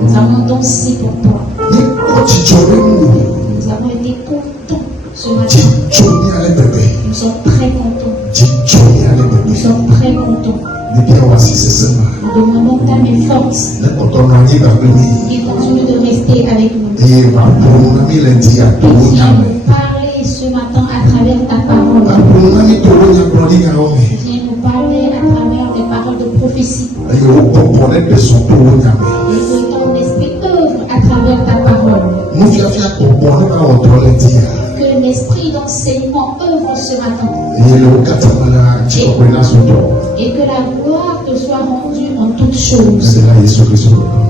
Nous avons dansé pour toi. Nous avons été contents ce matin. Nous sommes très contents. Nous sommes très contants. Nous demandons ta main forte. Et continue de rester avec nous. Et viens nous parler ce matin à travers ta parole. Viens nous parler à travers des paroles de prophétie. Et que ton esprit œuvre à travers ta parole. Que l'esprit d'enseignement œuvre ce matin. Et que la gloire te soit rendue en toutes choses.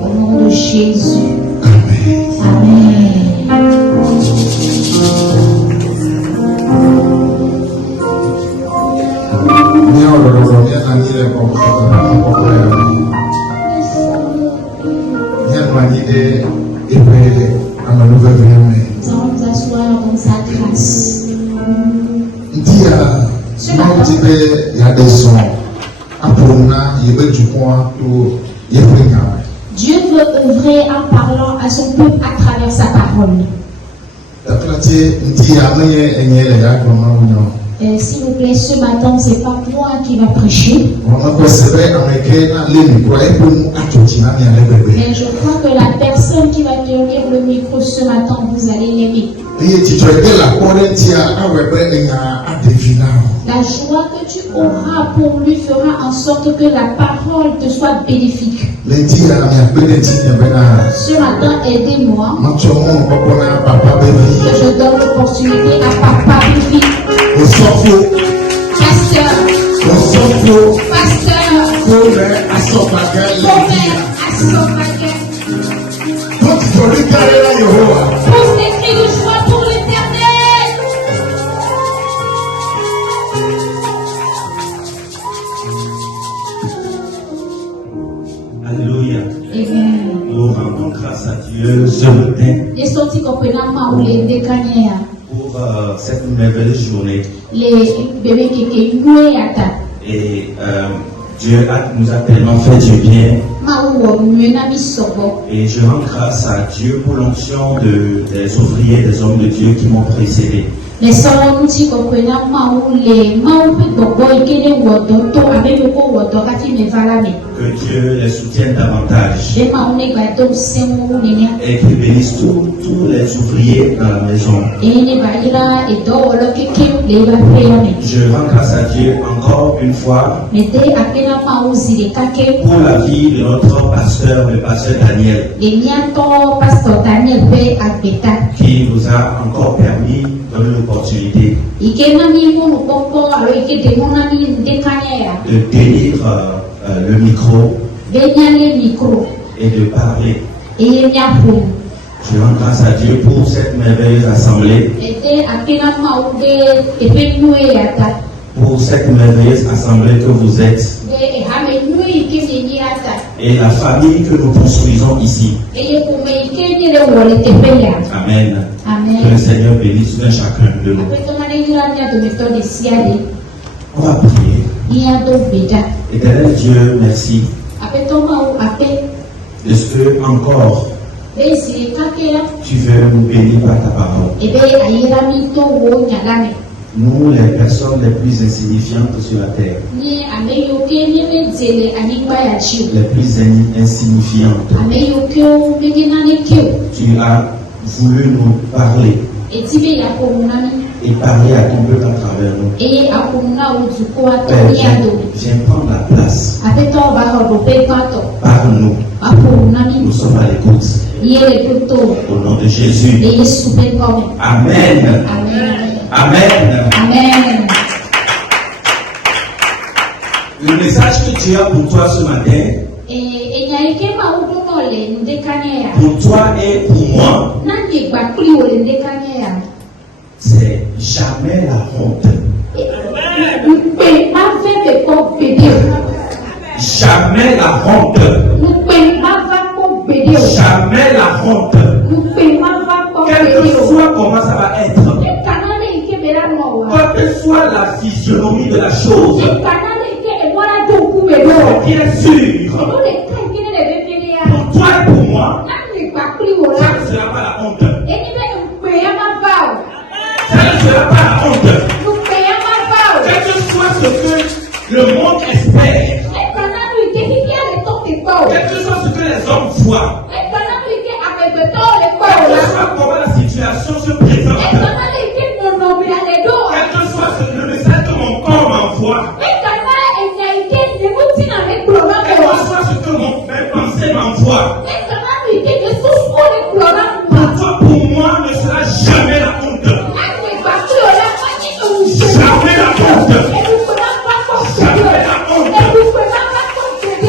Au nom de Jésus. Amen. Amen. Nous allons nous asseoir dans sa grâce. Dieu veut œuvrer en parlant à son peuple à travers sa parole. S'il vous plaît, ce matin, ce n'est pas moi qui va prêcher. Mais je crois que la personne qui va tenir le micro ce matin, vous allez l'aimer. La joie que tu auras pour lui fera en sorte que la parole te soit bénéfique. Ce matin, aidez-moi que je donne l'opportunité à Papa Bibi. Pasteur. Pose des cris de joie pour l'Éternel. Alléluia. Amen. Nous rendons grâce à Dieu ce matin pour cette merveilleuse journée. Et Dieu nous a tellement fait du bien. Et je rends grâce à Dieu pour l'onction des ouvriers, des hommes de Dieu qui m'ont précédé. Que Dieu les soutienne davantage. Et qu'il bénisse tous les ouvriers dans la maison. Je rends grâce à Dieu encore une fois pour la vie de notre pasteur, le pasteur Daniel, qui nous a encore permis de l'opportunité de tenir le micro et de parler. Je rends grâce à Dieu pour cette merveilleuse assemblée. Pour cette merveilleuse assemblée que vous êtes. Et la famille que nous construisons ici. Amen. Amen. Que le Seigneur bénisse chacun de nous. On va prier. Éternel Dieu, merci. De ce que encore tu veux nous bénir par ta parole. Nous, les personnes les plus insignifiantes sur la terre, les plus insignifiantes, tu as voulu nous parler et parler à ton peuple à travers nous. Père, viens prendre la place. Parle-nous. Nous sommes à l'écoute. Au nom de Jésus. Amen. Amen. Amen. Le message que tu as pour toi ce matin, pour toi et pour moi, c'est jamais la honte. Jamais la honte. Jamais la honte. Quel que soit comment ça va être. Quelle que soit la physionomie de la chose. Bien sûr, pour toi et pour moi, ça ne sera pas la honte. Ça ne sera pas la honte. Quel que soit ce que le monde espère, quel que soit ce que les hommes voient, quelle que soit comment la situation se présente, quel que soit le message que mon corps m'envoie, quel que soit ce que mon pensée m'envoie, pour moi ne sera jamais la honte. Jamais la honte. Jamais la honte.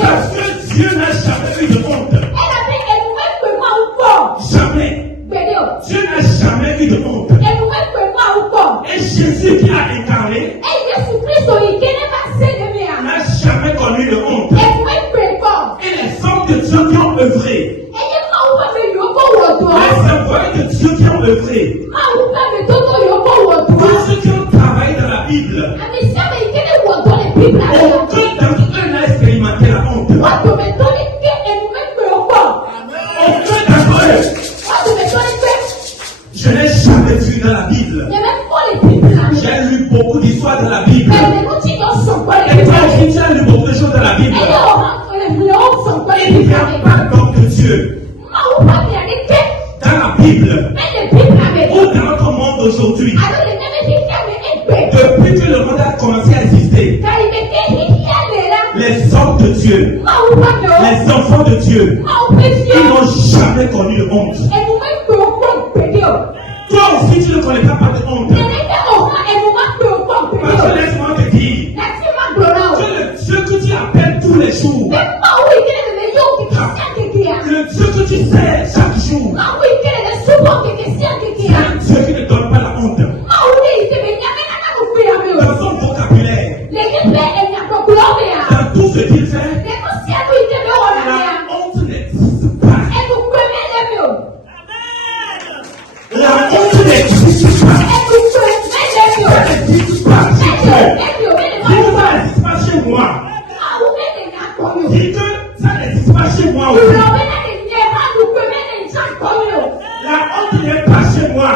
Parce que Dieu n'a jamais eu de honte. Jamais. Dieu n'a jamais eu de honte. Et Jésus qui a incarné n'a jamais connu de honte. Et les hommes de Dieu qui ont œuvré, les envoyés de Dieu qui ont œuvré, tous ceux qui ont travaillé dans la Bible, aucun d'entre eux n'a expérimenté la honte. Aucun d'entre eux. Je n'ai jamais vu dans la Bible. J'ai lu beaucoup d'histoires dans la Bible. Et toi aussi, tu as lu beaucoup de choses dans la Bible. Il n'y a pas d'homme de Dieu dans la Bible ou dans notre monde aujourd'hui. Depuis que le monde a commencé à exister, les hommes de Dieu, les enfants de Dieu, ils n'ont jamais connu de honte. Toi aussi, tu ne connais pas de honte. Parce que laisse-moi te dire que le Dieu que tu appelles tous les jours, le Dieu que tu sais chaque jour, c'est un Dieu qui ne donne pas la honte. Dans son vocabulaire, dans tout ce qu'il fait, la honte n'existe pas. La honte n'existe pas. Ça n'existe pas. Dis que ça n'existe pas chez moi. Dis que ça n'existe pas chez moi aussi. La honte n'est pas chez moi.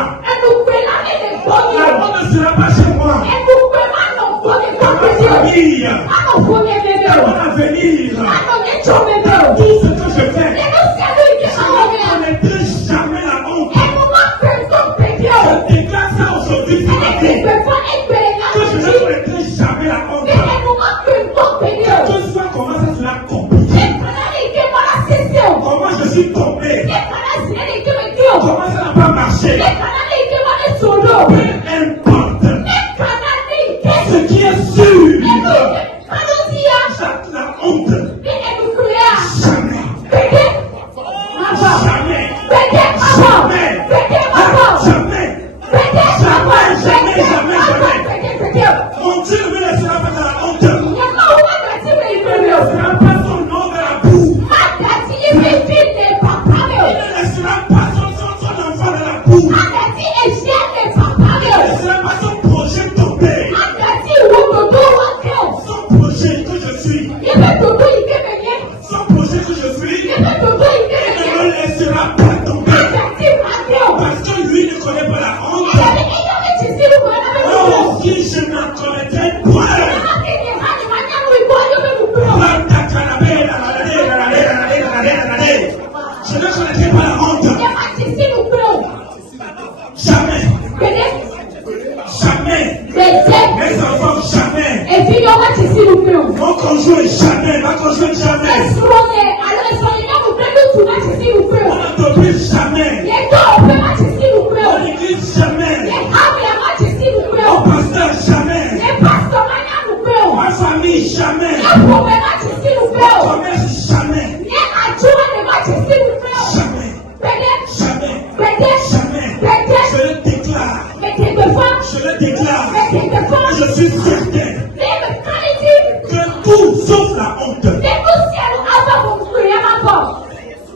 La honte ne sera pas chez moi. Dans ma famille, dans mon avenir, tout ce que je fais, je ne connaîtrai jamais la honte. Je déclare ça aujourd'hui sur ma vie, que je ne connaîtrai jamais la honte. Quel que soit comment ça sera compliqué, comment je suis tombé, comment ça n'a pas marché, peu importe. Ce qui est sûr, la honte, jamais, mon Dieu ne me laissera pas dans la honte. Il ne laissera pas son nom dans la boue. Il ne laissera pas son enfant dans la boue. Il ne laissera pas son projet tomber. Son projet que je suis. Son projet que je suis. Il ne me laissera pas tomber. Parce que lui ne connaît pas la honte. Oh, si je n'en connaîtrais point. Je ne connaîtrais pas la honte. Jamais. Jamais. Mes enfants, jamais. Mon conjoint, jamais. Ma conjointe, jamais. Mon entreprise, jamais. Mon église, jamais. Mon pasteur, jamais. Ma famille, jamais. Mon commerce, jamais. Jamais. Jamais. Jamais. Je le déclare. Je le déclare. Je suis certain que tout sauf la honte.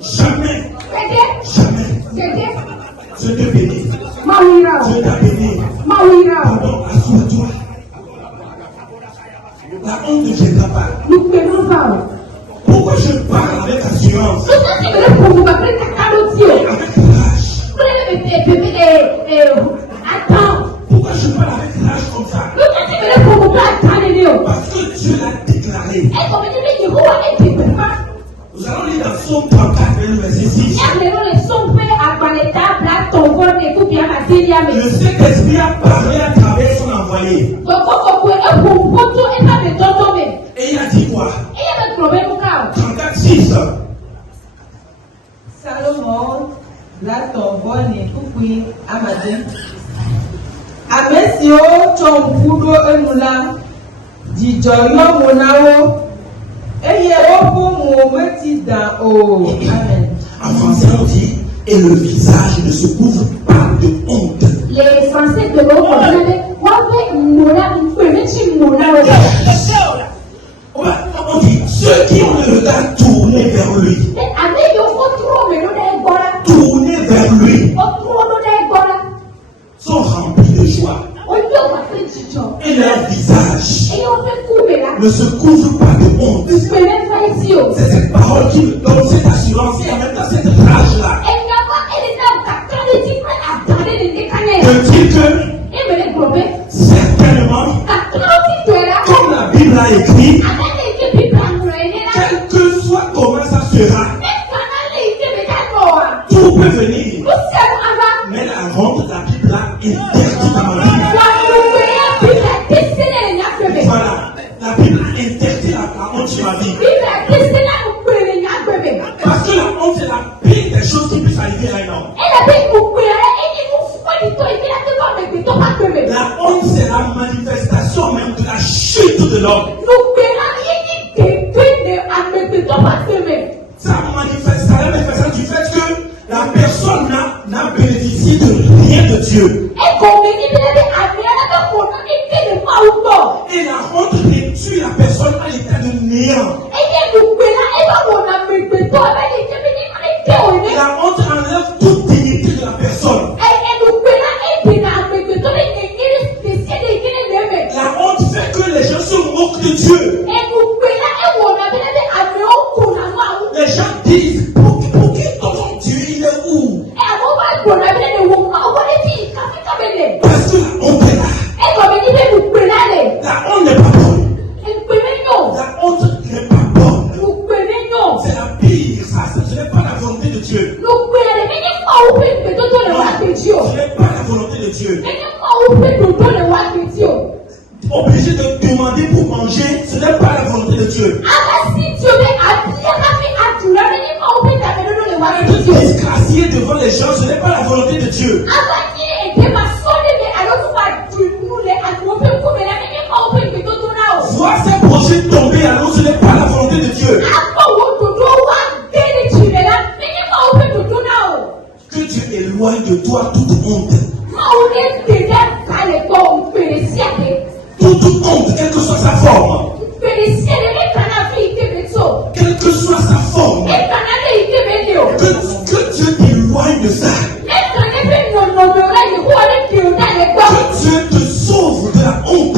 Jamais. Jamais. Je te bénis. Je t'a béni. Pardon, assois-toi. La honte ne viendra pas. Pourquoi je parle avec assurance? Avec rage. Pourquoi je parle avec rage comme ça? Parce que Dieu l'a déclaré. Nous allons lire dans Psaume 34, verset 6. Le Saint-Esprit a parlé à travers son envoyé. Et il a dit quoi? 34, 6. Salomon, là ton bon et coucou, Amadé. Amesio, ton poudre et moula, dit Joyo Monao, et Yéropo Moumeti dans O. Amen. En français, on dit, et le visage ne se couvre pas de honte. Les Français de l'eau, On dit, ceux qui ont le regard tourné vers lui, sont remplis de joie. Et leur visage ne se couvre pas de honte. C'est cette parole qui me donne cette assurance, qui amène dans cette rage-là. De dire que, certainement, comme la Bible a écrit, quel que soit comment ça sera, tout peut venir. Mais la honte de la Bible a interdit dans ma vie. Voilà, la Bible a interdit la honte sur ma vie. Parce que la honte c'est la pire des choses qui puissent arriver à un homme. La honte c'est la manifestation même de la chute de l'homme. Ça manifeste la manifestation du fait que la personne n'a bénéficié de rien de Dieu. Et la honte réduit la personne à l'état de néant. La honte enlève toute dignité de la personne. La honte fait que les gens se moquent de Dieu. Les gens disent, pour qui ton Dieu il est où? Parce que la honte est là. La honte n'est pas bonne. La honte n'est pas bonne. C'est la pire, ça. Ce n'est pas la volonté de Dieu. Ce n'est pas la volonté de Dieu. Obligé de demander pour manger, ce n'est pas la volonté de Dieu. De disgracier devant les gens, ce n'est pas la volonté de Dieu. Voir ses projets tomber à l'eau, ce n'est pas la volonté de Dieu. Que Dieu éloigne de toi toute honte. Toute honte, quelle que soit sa forme. Quelle que soit sa forme. Que Dieu t'éloigne de ça. Que Dieu te sauve de la honte.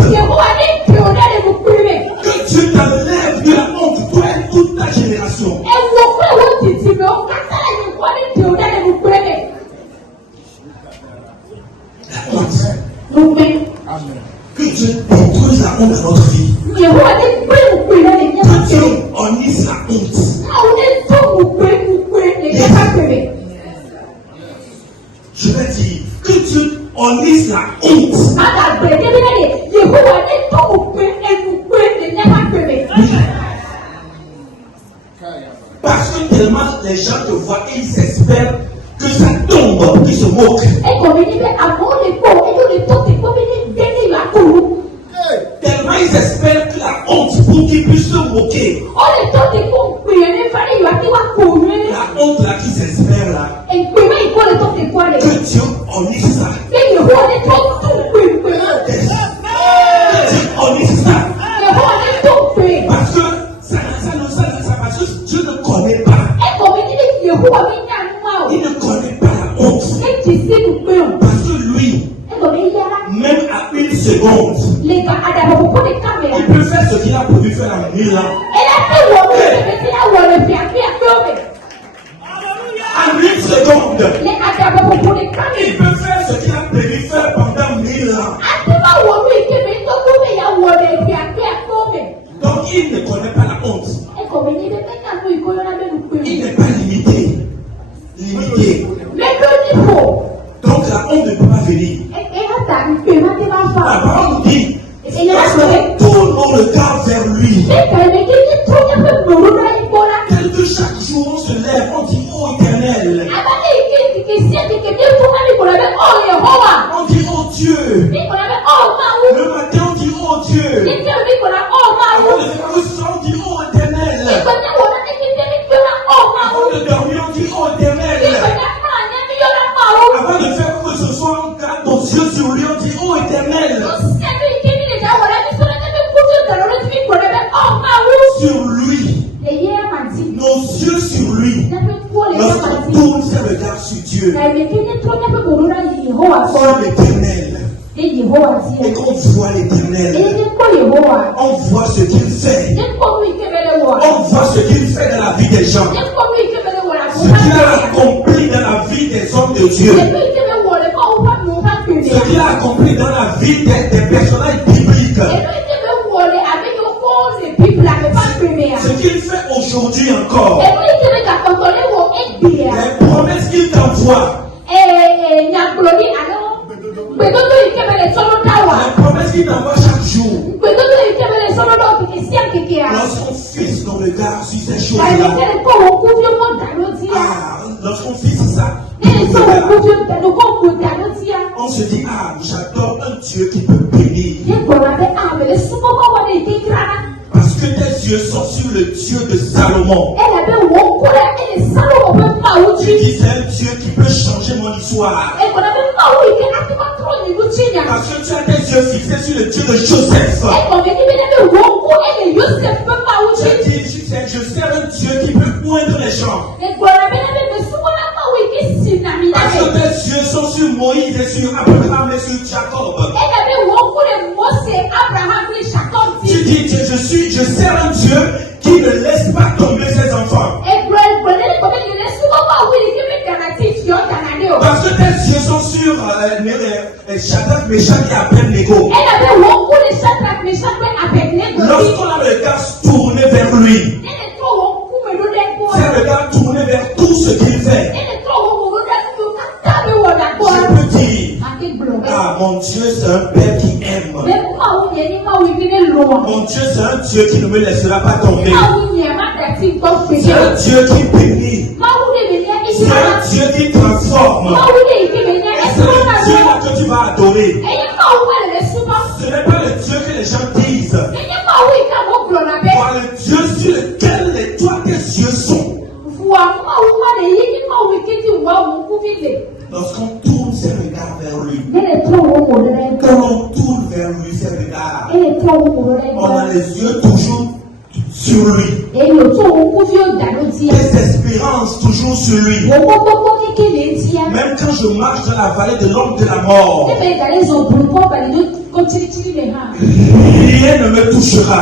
Que Dieu t'enlève de la honte, toi et toute ta génération. La honte. Que Dieu détruise la honte dans notre vie. Que Dieu honnisse la honte. Je vais dire, que Dieu honnisse la honte. Parce que tellement les gens te voient et ils espèrent que ça tombe, qu'ils se moquent. Tellement ils espèrent que la honte pour qu'ils puissent se moquer. La honte là qu'ils espèrent là. Que Dieu honnisse ça. Que Dieu honnisse ça. Parce que parce que Dieu ne connaît pas. Il ne connaît pas la honte. Parce que lui, même à une seconde, il peut peut faire ce qu'il a prévu faire en 1000 ans. En une seconde. Il peut faire ce qu'il a prévu faire pendant 1000 ans. Donc il ne connaît pas la honte. Il n'est pas limité. Donc la honte ne peut pas venir. La parole nous dit, tourne nos regards vers lui. Tel que chaque jour on se lève, on dit, oh Éternel. On dit, oh Dieu. Le matin, on dit, oh Dieu. Avant de faire le sang, on dit, oh Éternel. Avant de dormir, on dit, oh Éternel. Avant de faire quoi que ce soit, on garde nos yeux sur lui, on dit, oh Éternel. Sur lui. Nos yeux sur lui. Lorsqu'on tourne ses regards sur Dieu, sur l'Éternel, et qu'on voit l'Éternel, on voit ce qu'il fait. On voit ce qu'il fait dans la vie des gens. Ce qu'il a accompli dans la vie des hommes de Dieu. Ce qu'il a accompli dans la vie des personnages bibliques. Ce qu'il fait aujourd'hui encore. Les promesses qu'il t'envoie. Les promesses qu'il t'envoie chaque jour. Lorsqu'on fixe nos regards sur ces choses-là. Lorsqu'on fixe ça. On se dit, j'adore un Dieu qui peut bénir. Parce que tes yeux sont sur le Dieu de Salomon. Tu dis, c'est un Dieu qui peut changer mon histoire. Parce que tu as tes yeux fixés sur le Dieu de Joseph. Je sais un Dieu qui peut poindre les gens. Parce que tes yeux sont sur Moïse et sur Abraham et sur Jacob. Tu dis, je sais un Dieu qui ne laisse pas tomber ses enfants. Parce que tes yeux sont sur Shadrach, Meshach et Abednego. Lorsqu'on a le regard tourné vers lui, c'est le regard tourné vers tout ce qu'il fait. Je peux dire, mon Dieu c'est un Père qui aime. Mon Dieu c'est un Dieu qui ne me laissera pas tomber. C'est un Dieu qui bénit. C'est un Dieu qui transforme. C'est le Dieu là que tu vas adorer. Ce n'est pas le Dieu que les gens disent. Voilà le Dieu sur lequel toi tes yeux sont. Lorsqu'on tourne ses regards vers lui, quand on tourne vers lui ses regards, on a les yeux toujours sur lui. Tes espérances toujours sur lui. Même quand je marche dans la vallée de l'ombre de la mort, rien ne me touchera.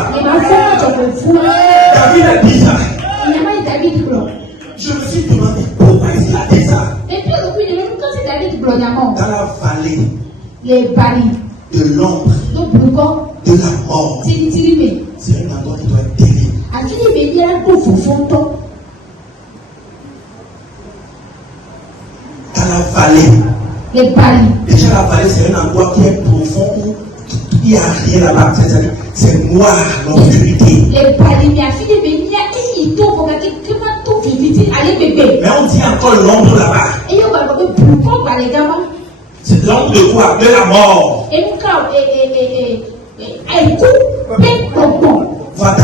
David a dit ça. Je me suis demandé pourquoi il a dit ça. Dans la vallée de l'ombre de la mort, c'est un endroit qui doit être terrible. Dans la vallée, déjà la vallée c'est un endroit qui est profond où il n'y a rien là-bas, c'est noir, l'obscurité. Mais on dit encore l'ombre là-bas. C'est l'ombre de quoi? De la mort. Voilà,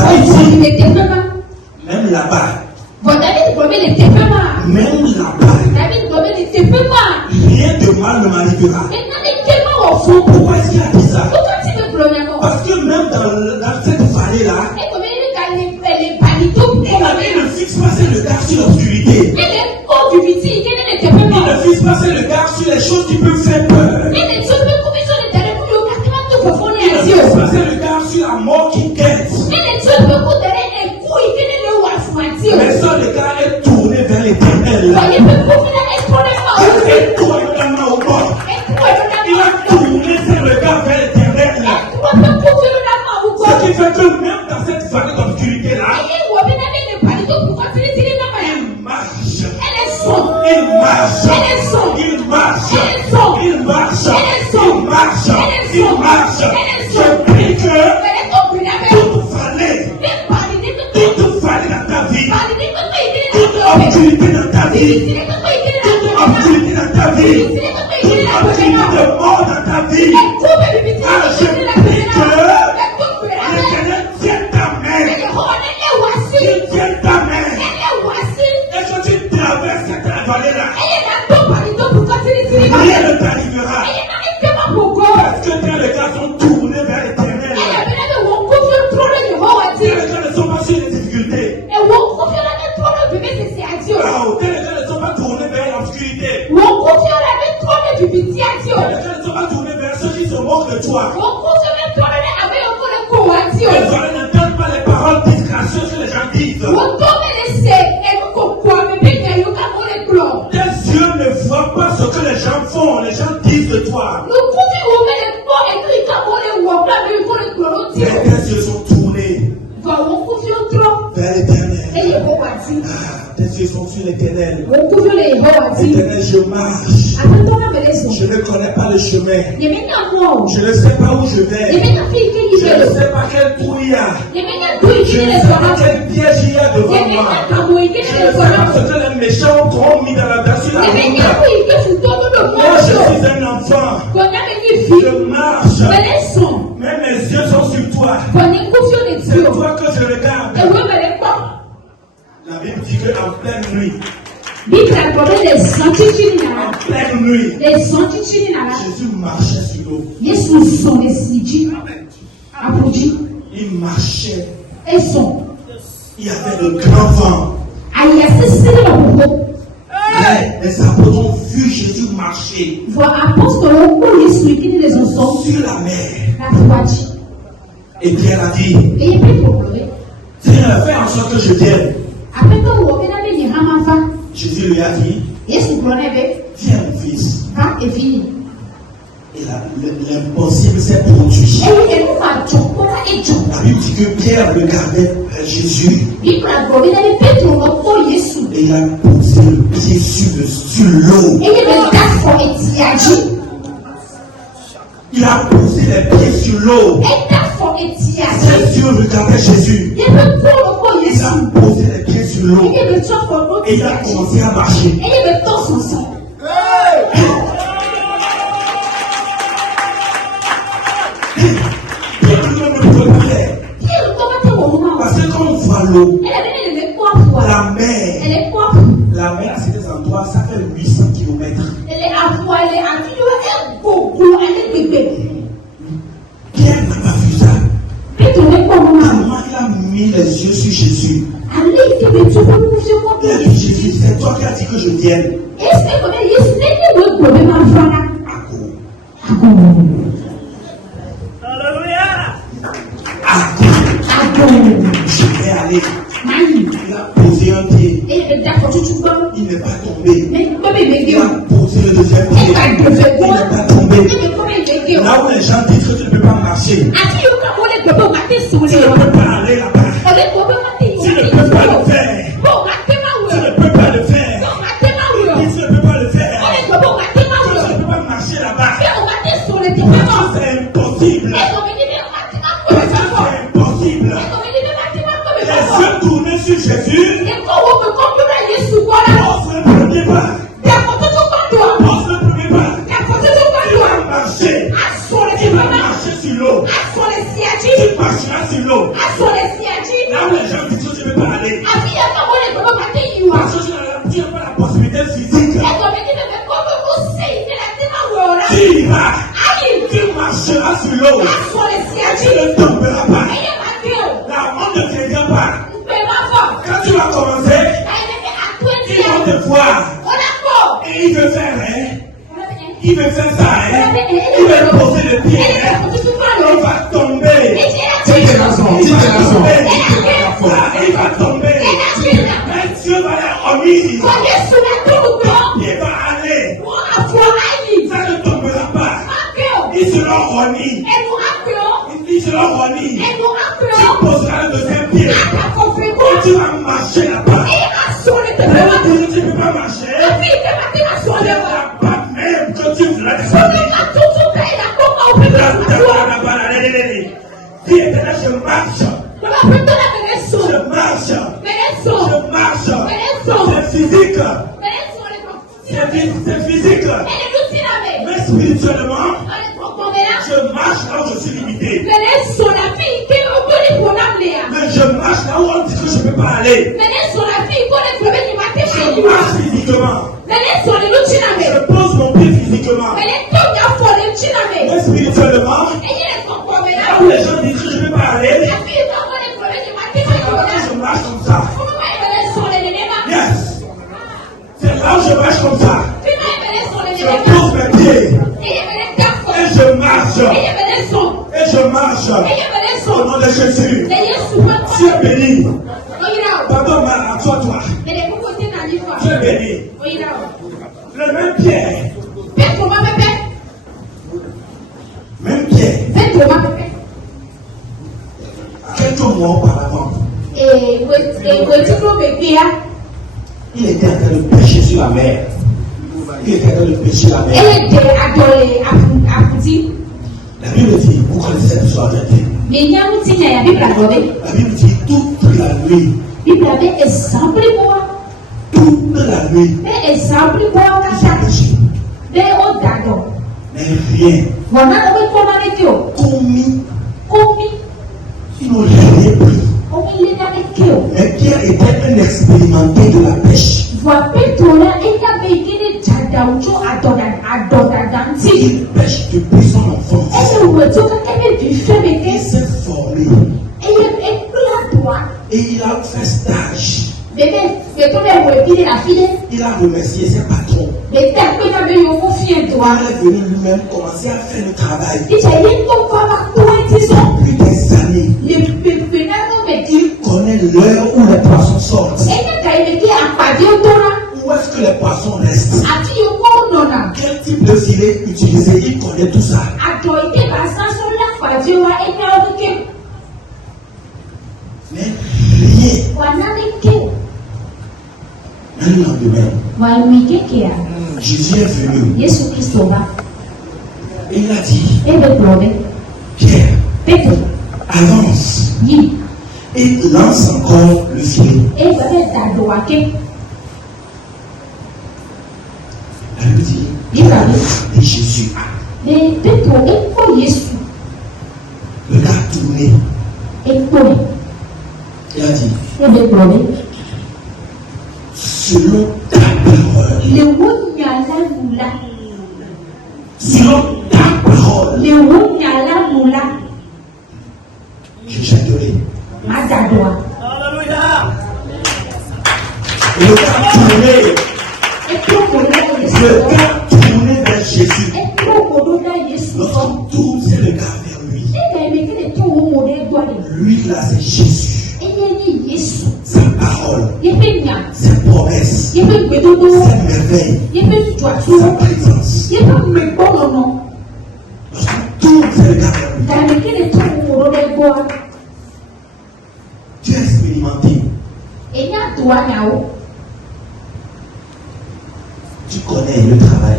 même là-bas. Même là-bas. Rien de mal ne m'arrivera. Pourquoi est-ce qu'il a dit ça? Parce que même dans cette vallée-là, il ne fixe pas ses regards sur l'obscurité. Il ne fixe pas ses regards sur les choses qui peuvent faire peur. Il ne fixe pas ses regards sur la mort qui tête. Mais ça, le gars est tourné vers l'éternel. Il est tourné au bord. Il a tourné vers le gars vers l'éternel. Ce qui fait que même dans cette vallée d'obscurité-là, il marche. Je prie que toute vallée dans ta vie, toute obscurité dans ta vie, toute obscurité dans ta vie, toute obscurité de mort dans ta vie, je prie que l'Éternel tienne ta main. Il tienne ta main. Et quand tu traverses cette vallée-là, rien ne t'arrivera. Parce que quand les gars sont tournés vers l'éternel, quand les gars ne sont pas sur les difficultés, quand les gars ne sont pas tournés vers l'obscurité, quand les gars ne sont pas tournés vers ceux qui se moquent de toi, les gens n'entendent pas les paroles disgracieuses que les gens disent. Tes yeux ne voient pas ce que les gens font, les gens disent de toi. Mais tes yeux sont tournés vers l'éternel. Tes yeux sont sur l'éternel. L'éternel, je marche. Je ne connais pas le chemin. Je ne sais pas où je vais. Je ne sais pas quel trou il y a. Je ne sais pas quel piège il y a devant moi. Je ne sais pas ce que les méchants ont mis dans la version de la route. Moi, je suis un enfant. Je marche. Mais mes yeux sont sur toi. C'est toi que je regarde. La Bible dit qu'en pleine nuit, en pleine nuit, Jésus marchait sur l'eau. Il marchait. Il y avait de grands vents. Les apôtres ont vu Jésus marcher sur la mer. Et Pierre a dit, Seigneur, fais en sorte que je vienne. Jésus lui a dit, viens mon fils. Et l'impossible s'est produit. La Bible dit que Pierre regardait Jésus. Et il a posé le pied sur l'eau. Il a posé les pieds sur l'eau. Ses yeux regardaient Jésus. Il a posé les pieds sur l'eau. Et il a commencé à marcher. Parce que quand on voit l'eau, la mer à cet endroit, ça fait 800 km. Pierre n'a pas vu ça. Comment il a mis les yeux sur Jésus? Il a dit, Jésus, c'est toi qui as dit que je vienne. Je vais aller. Il a posé un pied. Il n'est pas tombé. Il a posé le deuxième pied. Il n'est pas tombé. Là où les gens disent que tu ne peux pas marcher, tu ne peux pas aller là-bas. Tu ne peux pas le faire. Tu ne peux pas le faire. Tu ne peux pas le faire. Tu ne peux pas marcher là-bas. C'est impossible. C'est impossible. Les yeux tournés sur Jésus. Pose le premier pas. Pose le premier pas. Tu vas marcher. Tu vas marcher sur l'eau. Tu marcheras sur l'eau. Là où les gens disent que tu ne peux pas aller. Parce que tu n'as pas la possibilité physique. Tu iras. Tu marcheras sur l'eau. Tu ne tomberas pas. La honte ne te vient pas. Quand tu vas commencer, ils vont te voir. Et il veut faire, il veut faire ça, il veut poser le pied, il va tomber. Tu as raison. pied. Quand tu vas marcher là-bas, tu ne peux pas marcher. C'est là-bas même que tu voudras descendre. Dis éternel, je marche. Je marche. Je marche. C'est physique. C'est physique. Mais spirituellement, je marche là où je suis limité. Mais je marche là où on dit que je ne peux pas aller. Je marche physiquement. Je pose mon pied physiquement. Mais spirituellement, là où les gens disent que je ne peux pas aller, je marche comme ça. Yes. C'est là où je marche comme ça. Je pose mes pieds. Et je marche. Et je marche. Au nom de Jésus. Tu es béni. Pardon, à toi. Tu es béni. Le même pied. Même pied. Quelques mois auparavant, il était en train de pêcher sur la mer. Il était en train de pêcher la mer. La Bible dit, vous connaissez cette histoire de Dieu. La Bible dit toute la nuit. Toute la nuit. Il s'est pêché. Mais rien. Commis. Ils n'ont rien pris. Mais Pierre était un expérimenté de la pêche. Il pêche depuis son enfance. Il s'est formé. Et il a fait stage. Il a remercié ses patrons. Il est venu lui-même commencer à faire le travail. Depuis des années. Il connaît l'heure où les poissons sortent. Où est-ce que les poissons restent? Quel type de filet utiliser? Il connaît tout ça. Mais rien. Un lendemain, Jésus est venu. Il a dit, Pierre, avance et lance encore le filet. La Bible dit, et Jésus a. Le gars tourné. Il a dit, selon ta parole. Selon ta parole. Je t'adorer. Le gars tourné. Le gars tourné vers Jésus. Lorsqu'on tourne, c'est le gars vers lui. Lui là, c'est Jésus. Sa parole, ses promesses, ses merveilles, sa présence. Lorsqu'on tourne, c'est le gars vers lui. Tu as expérimenté. Tu connais le travail.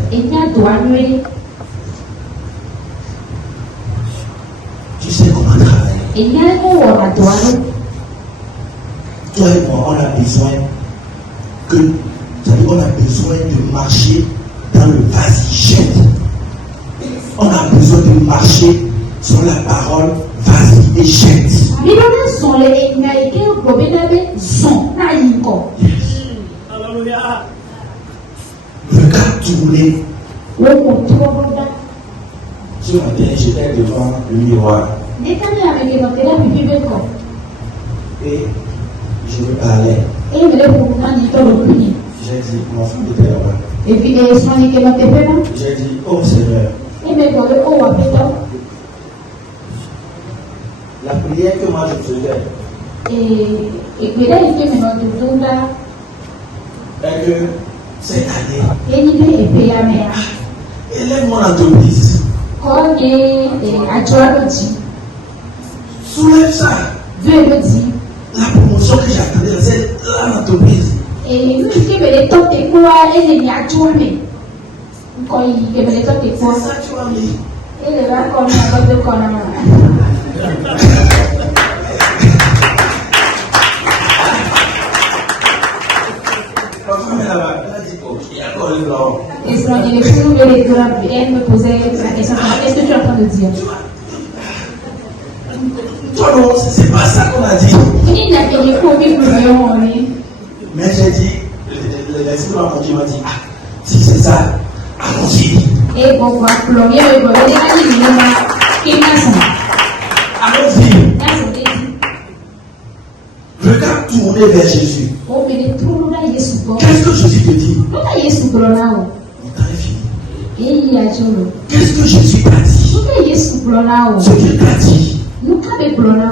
Tu sais comment travailler. Toi et moi, on a besoin on a besoin de marcher dans le vas-y, jette. On a besoin de marcher sur la parole, vas-y et jette. Le gars tourné. Ce matin, j'étais devant le miroir. Et je me parlais. J'ai dit, mon fils était là-bas. J'ai dit, oh Seigneur, la prière que moi je faisais est que cette année, élève mon entreprise. Soulève ça. Et nous, qui me les temps de quoi, et les miens tournés. Quand il me les temps de quoi, Ça, tu vois, mais. et les va comme un peu de connard. Et c'est les choses de les grands, et elle me posait la question, qu'est-ce que tu es en train de dire? Toi, non, c'est pas ça qu'on a dit. Il n'y a que des combien de millions. Mais j'ai dit, l'esprit m'a dit, ah, si c'est ça, allons-y. Et bon, quoi, plombier, le plombier, il m'a ça. Allons-y. Regarde tourner vers Jésus. Oh, mais les trous, là, il est sous bord. Qu'est-ce que Jésus te dit? Là, il est sous bord, là. Mon temps est fini. Et il y a Dieu. Qu'est-ce que Jésus t'a dit? Là, il est sous bord, là. Ce qu'il t'a dit, Nous, quand il est bord, là.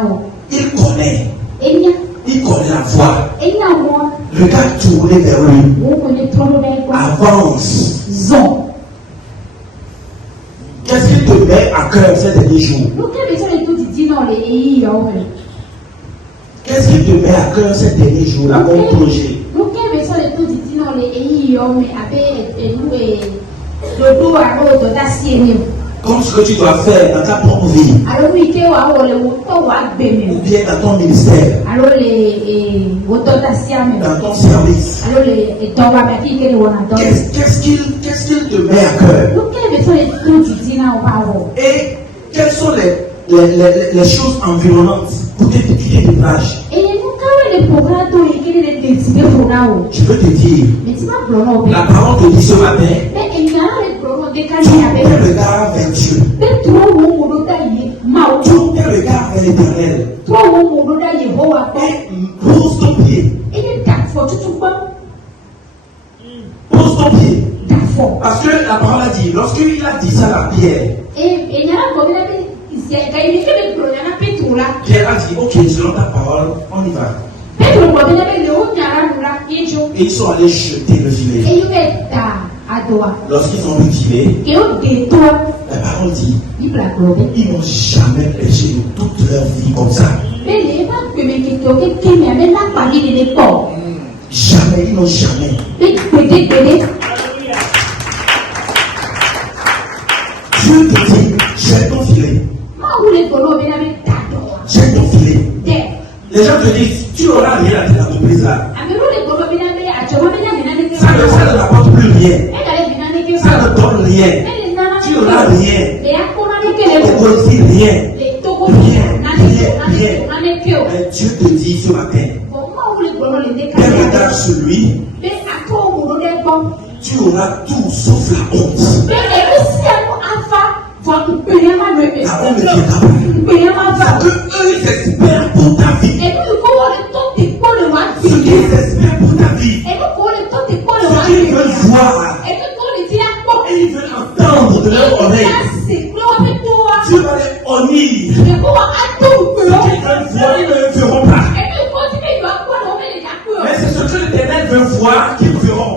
il connaît. Et il y a. Il connaît la voie. Et il y a moi. Regarde tourner vers lui. Oh, mais les trous, là, quoi. Avance. Zon. Qu'est-ce qu'il te met à cœur ces derniers jours? Nous, quand il est tout dit non, les pays, Qu'est-ce qui te met à cœur ces derniers jours là, mon projet? nous, quand il est tout dit non, les pays, mais avec nous, le dos à l'autre, d'acier. Comme ce que tu dois faire dans ta propre vie. Alors, oui, que Ou bien dans ton ministère. alors, les autodasiam. Dans ton service. Alors, les tomabaki que l'on a donné. Qu'est-ce qu'il te met à cœur? Nous, quand il est tout dit non, Et quelles sont les choses environnantes pour t'éduquer des plages? et nous, quand les programmes, il est décidé pour nous. Je veux te dire, Mais tu vas blonner. la parole te dit ce matin, Mais il y a les programmes décalés tourne avec. tes regards vers Dieu. Mais trois mots, on doit y aller. Tourne tes regards vers l'Éternel. Trois mots, on doit y aller. Et pose ton pied. Et il d'accord, tu te vois. Pose ton pied. D'accord. Parce que la parole a dit, lorsqu'il a dit ça à la pierre, Et il y a un problème. Quand il fait le problème, il y a un peu là. Pierre a dit, ok, selon ta parole, on y va. Le problème, il y a un Et ils sont allés jeter le filet. et il met à doigt. Lorsqu'ils ont vu le filet, Et au détour, la parole dit, il l'a globé. ils n'ont jamais péché de toute leur vie comme ça. Mais les gens que mes questions, qui m'ont même la famille de l'époque. Jamais, ils n'ont jamais. Mais pédé. Dieu te dit, jette ton filet. Moi, où les colons viennent avec ta doigt. Jette ton filet. Dès. Les gens te disent, tu n'auras rien à tes entreprises là. Avec nous, les colons viennent avec ta doigt. Ça ne t'apporte plus rien. Ça ne donne rien. Tu n'auras rien. Tu ne produis rien. Rien. Mais Dieu te dit ce matin, quel regard sur lui, tu auras tout sauf la honte. La honte ne viendra pas. Que eux ils espèrent pour ta vie. Ce qu'ils espèrent pour ta vie. Ce qu'ils veulent voir. Et ils veulent entendre de leur oreille. Dieu va les honir. Ce qu'ils veulent voir, ils ne le feront pas. Mais c'est ce que l'Éternel veut voir qu'ils verront.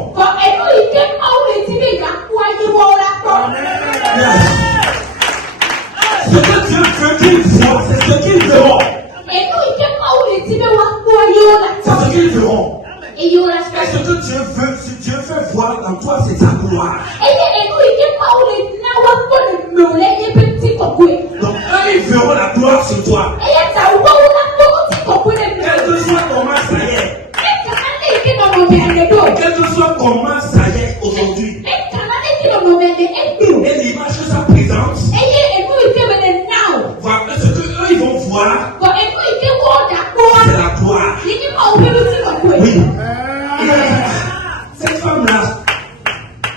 Ce que Dieu veut qu'ils voient, c'est ce qu'ils verront. C'est ce qu'ils verront. Et ce que Dieu veut, si Dieu veut voir dans toi, c'est sa gloire. Donc eux, ils verront la gloire sur toi. Quel que soit comment ça y est. Quel que soit comment ça y est aujourd'hui. Et l'image que ça présente. Voilà, ce que eux, ils vont voir, c'est la gloire. Oui. Cette femme-là,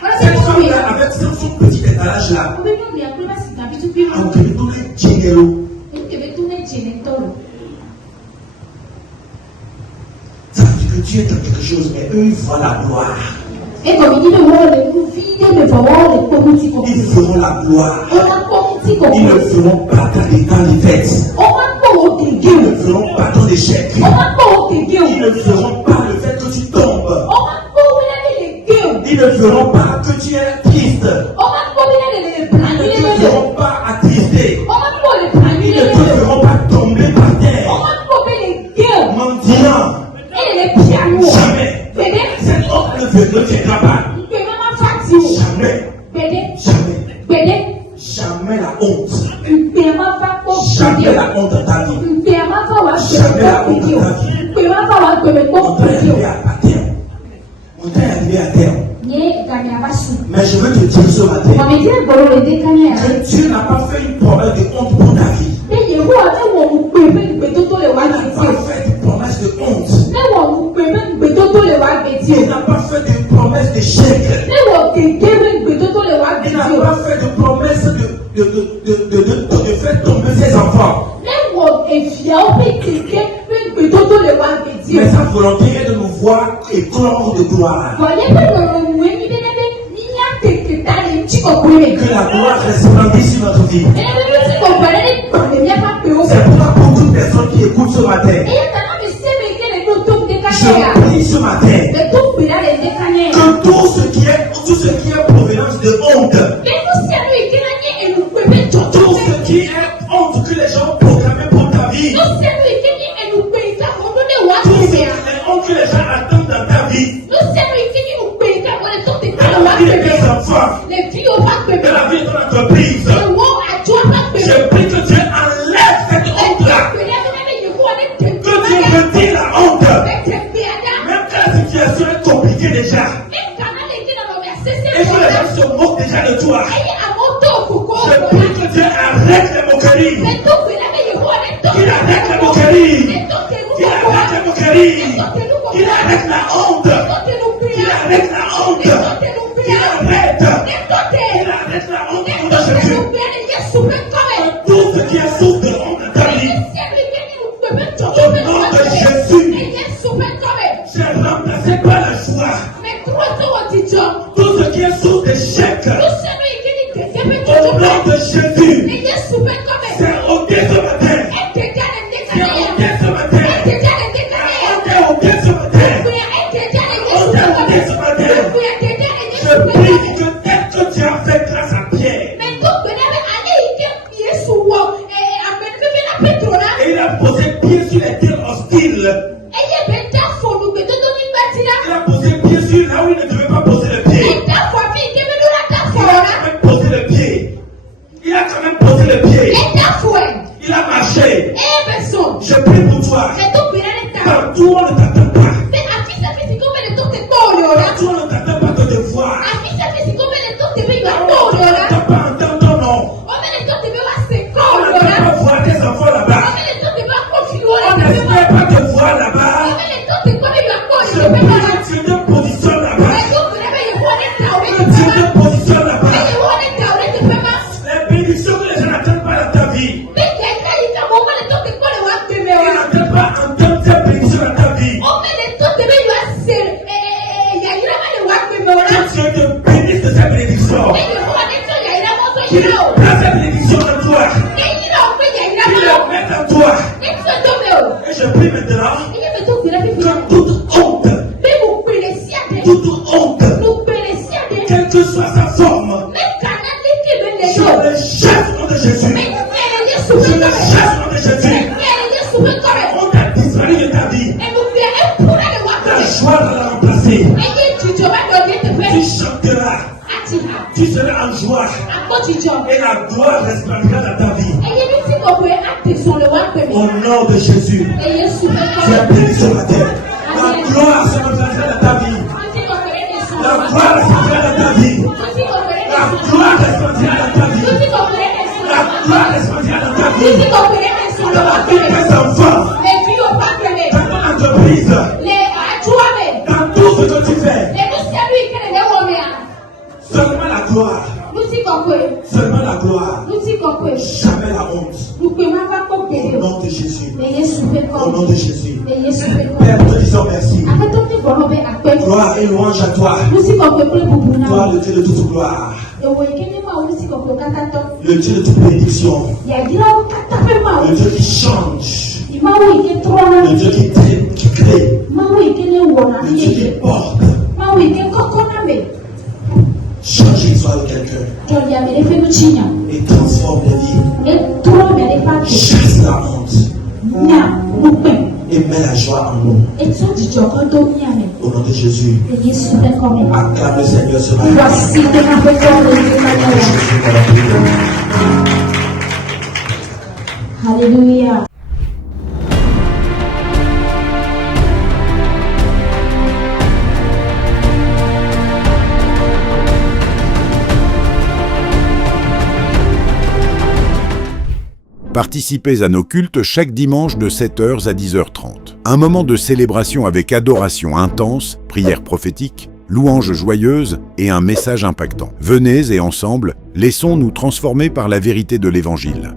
avec son petit étalage là, on peut tourner généraux. Ça veut dire que Dieu est dans quelque chose, mais eux, ils voient la gloire. Et comme il dit, ils verront la gloire. Ils ne feront pas dans les fêtes. Ils ne feront pas ton échec. Ils ne feront pas le fait que tu tombes. Ils ne feront pas que tu es triste. Ils ne te feront pas attrister. Ils ne te feront pas tomber par terre. Mendiant. Jamais. ne viendra pas. Jamais. Jamais la honte. Jamais la honte dans ta vie. Jamais la honte dans ta vie. Mon temps est arrivé à terme. Mon temps est arrivé à terme. Mais je veux te dire ce matin que Dieu n'a pas fait une promesse de honte pour ta vie. Il n'a pas fait de promesse de honte. Il n'a pas fait de promesse d'échec. Il n'a pas fait de promesse de faire tomber ses enfants. Mais sa volonté est de nous voir éclore de gloire. Que la gloire resplendisse sur notre vie. C'est pourquoi beaucoup de personnes qui écoutent ce matin, je prie ce matin que tout ce qui est provenance de honte, tout ce qui est honte que les gens ont programmé pour ta vie, tout ce qui est honte que les gens attendent dans ta vie, dans la vie de tes enfants, dans la vie de ton entreprise, je prie que Dieu enlève cette honte-là, que Dieu retire la honte, même quand la situation est compliquée déjà, et que les gens se moquent déjà de toi. Je prie que Dieu arrête les moqueries, qu'il arrête les moqueries, qu'il arrête les moqueries, qu'il arrête la honte, qu'il arrête la honte, qu'il arrête la honte au nom de Jésus. Tout ce qui est source de honte dans ta vie, au nom de Jésus, c'est remplacé par la joie. Tout ce qui est source d'échec, au nom de Jésus, c'est ôté ce matin. C'est ôté ce matin. C'est ôté ce matin. C'est ôté ce matin. Je prie que tel que tu as fait grâce à Pierre, et il a posé pied sur les terres hostiles. Il a posé pied sur là où il ne devait pas poser le pied. Il a quand même posé le pied. Il a quand même posé le pied. Il a marché. Je prie pour toi. Quand tout on ne t'attend pas. Quand tout on ne t'attend pas de te voir. On ne t'attend pas entendre ton nom. On ne t'attend pas voir tes enfants là-bas. On n'espère pas te voir là-bas. Je prie que Dieu te positionne là-bas. Que Dieu te positionne là-bas. Les bénédictions que les gens n'attendent pas dans ta vie. Ils n'attendent pas entendre ces bénédictions dans ta vie. Que Dieu te bénisse de ces bénédictions. Qu'il place ces bénédictions en toi. Qu'il les mette en toi. Et je prie maintenant que toute honte, quelle que soit sa forme, je le jette au nom de Jésus. Je le jette au nom de Jésus. La honte a disparu de ta vie. La joie va la remplacer. Tu chanteras. Tu seras en joie. Et la gloire resplendira dans ta vie. Au nom de Jésus. Tu es béni ce matin. La gloire se remplacera dans ta vie. La gloire resplendira dans ta vie. La gloire resplendira dans ta vie. La gloire resplendira dans ta vie. Dans la vie de tes enfants. Dans ton entreprise. Dans tout ce que tu fais. Seulement la gloire. Seulement la gloire. Jamais la honte. Au nom de Jésus. Au nom de Jésus. Père, nous te disons merci. Gloire et louange à toi. Toi, le Dieu de toute gloire. Le Dieu de toute bénédiction. Le Dieu qui change. Le Dieu qui crée. Le Dieu qui porte. Change l'histoire de quelqu'un et transforme des vies. Chasse la honte et mets la joie en nous. Au nom de Jésus, Yesus d'accord. acclame le Seigneur ce matin. Voici que ma réponse est Jésus, mon appel. Alléluia. Participez à nos cultes chaque dimanche de 7h à 10h30. Un moment de célébration avec adoration intense, prière prophétique, louanges joyeuses et un message impactant. Venez et ensemble, laissons-nous transformer par la vérité de l'Évangile.